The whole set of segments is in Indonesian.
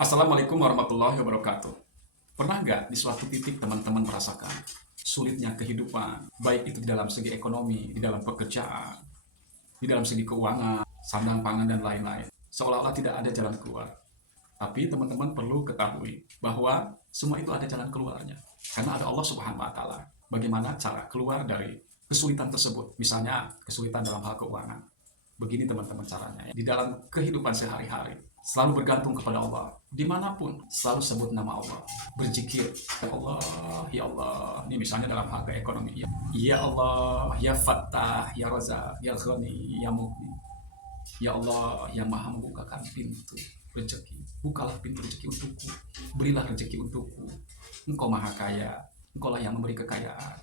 Assalamualaikum warahmatullahi wabarakatuh. Pernah nggak di suatu titik teman-teman merasakan sulitnya kehidupan, baik itu di dalam segi ekonomi, di dalam pekerjaan, di dalam segi keuangan, sandang pangan, dan lain-lain. Seolah-olah tidak ada jalan keluar. Tapi teman-teman perlu ketahui bahwa semua itu ada jalan keluarnya. Karena ada Allah Subhanahu wa Ta'ala. Bagaimana cara keluar dari kesulitan tersebut? Misalnya kesulitan dalam hal keuangan. Begini teman-teman caranya. Di dalam kehidupan sehari-hari, selalu bergantung kepada Allah. Dimanapun, selalu sebut nama Allah. Berzikir, ya Allah, ya Allah. Ini misalnya dalam hal keekonomian. Ya Allah, ya Fattah, ya Razak, ya Ghani, ya Mughni. Ya Allah yang maha membukakan pintu rezeki. Bukalah pintu rezeki untukku. Berilah rezeki untukku. Engkau maha kaya. Engkau lah yang memberi kekayaan.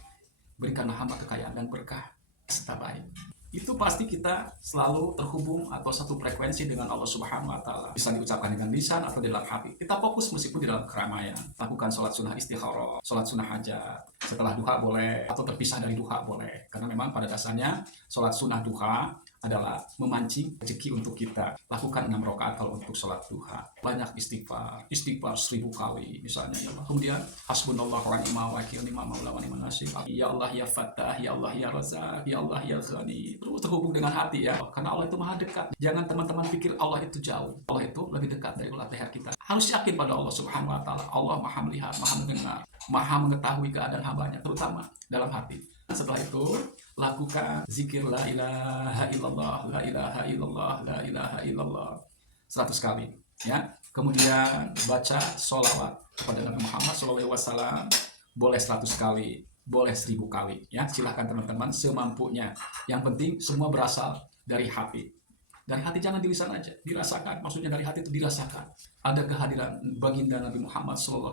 Berikanlah hamba kekayaan dan berkah serta baik. Itu pasti kita selalu terhubung atau satu frekuensi dengan Allah Subhanahu wa Ta'ala. Bisa diucapkan dengan lisan atau di dalam hati. Kita fokus meskipun di dalam keramaian. Lakukan sholat sunnah istikharah, sholat sunnah hajat. Setelah duha boleh, atau terpisah dari duha boleh. Karena memang pada dasarnya sholat sunnah duha adalah memancing rezeki untuk kita. Lakukan 6 rakaat kalau untuk sholat duha. Banyak istighfar 1000 kali misalnya, ya Allah. Kemudian hasbunallah wa ni'mal wakil, ni'mal maula wa ni'mal nasir. Ya Allah ya Fattah, ya Allah ya Razak, ya Allah ya Ghani. Terus terhubung dengan hati ya. Karena Allah itu maha dekat. Jangan teman-teman pikir Allah itu jauh. Allah itu lebih dekat dari ulat leher kita. Harus yakin pada Allah Subhanahu wa Ta'ala. Allah maha melihat, maha mendengar, maha mengetahui keadaan hambanya, terutama dalam hati. Setelah itu lakukan zikir la ilaha illallah, la ilaha illallah, la ilaha illallah 100 kali ya. Kemudian baca sholawat kepada Nabi Muhammad SAW, boleh 100 kali, boleh 1000 kali ya. Silahkan teman-teman semampunya. Yang penting semua berasal dari hati. Dari hati, jangan di lisan aja, dirasakan. Maksudnya dari hati itu dirasakan. Ada kehadiran baginda Nabi Muhammad SAW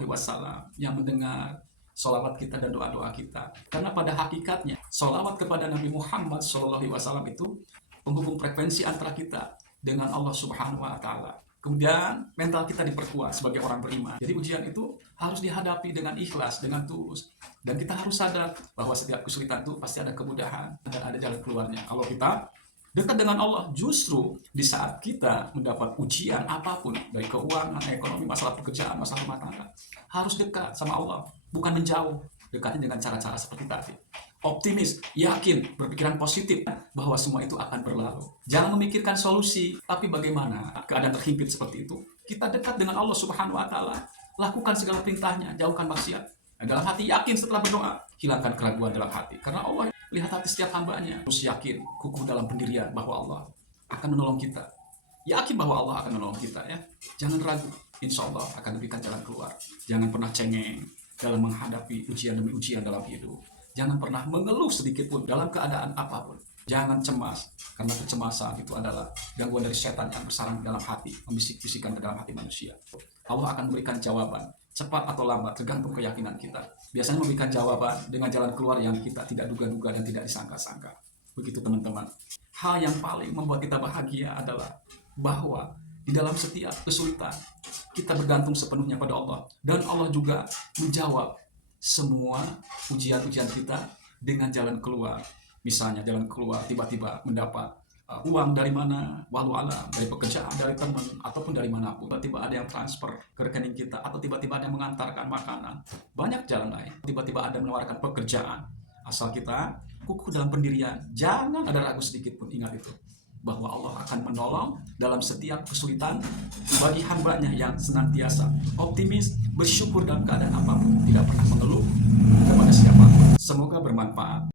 yang mendengar sholawat kita dan doa-doa kita. Karena pada hakikatnya sholawat kepada Nabi Muhammad SAW itu penghubung frekuensi antara kita dengan Allah Subhanahu wa Ta'ala. Kemudian mental kita diperkuat sebagai orang beriman. Jadi ujian itu harus dihadapi dengan ikhlas, dengan tulus. Dan kita harus sadar bahwa setiap kesulitan itu pasti ada kemudahan dan ada jalan keluarnya. Kalau kita dekat dengan Allah, justru di saat kita mendapat ujian apapun, dari keuangan, ekonomi, masalah pekerjaan, masalah rumah tangga, harus dekat sama Allah, bukan menjauh. Dekatnya dengan cara-cara seperti tadi. Optimis, yakin, berpikiran positif bahwa semua itu akan berlalu. Jangan memikirkan solusi, tapi bagaimana keadaan terhimpit seperti itu. Kita dekat dengan Allah Subhanahu wa Ta'ala, lakukan segala perintahnya, jauhkan maksiat. Nah, dalam hati yakin setelah berdoa, hilangkan keraguan dalam hati. Karena Allah lihat hati setiap hambanya. Terus yakin, kukuh dalam pendirian bahwa Allah akan menolong kita. Yakin bahwa Allah akan menolong kita ya. Jangan ragu, insya Allah akan diberikan jalan keluar. Jangan pernah cengeng dalam menghadapi ujian demi ujian dalam hidup. Jangan pernah mengeluh sedikit pun dalam keadaan apapun. Jangan cemas, karena kecemasan itu adalah gangguan dari setan yang bersarang dalam hati, membisik-bisikan ke dalam hati manusia. Allah akan memberikan jawaban, cepat atau lambat, tergantung keyakinan kita. Biasanya memberikan jawaban dengan jalan keluar yang kita tidak duga-duga dan tidak disangka-sangka. Begitu teman-teman. Hal yang paling membuat kita bahagia adalah bahwa di dalam setiap kesulitan, kita bergantung sepenuhnya pada Allah. Dan Allah juga menjawab semua ujian-ujian kita dengan jalan keluar. Misalnya jalan keluar tiba-tiba mendapat uang dari mana, walau alam, dari pekerjaan, dari teman, ataupun dari manapun. Tiba-tiba ada yang transfer ke rekening kita, atau tiba-tiba ada yang mengantarkan makanan. Banyak jalan lain. Tiba-tiba ada yang menawarkan pekerjaan. Asal kita kukuh dalam pendirian. Jangan ada ragu sedikit pun, ingat itu. Bahwa Allah akan menolong dalam setiap kesulitan bagi hambanya yang senantiasa optimis, bersyukur dalam keadaan apapun, tidak pernah mengeluh.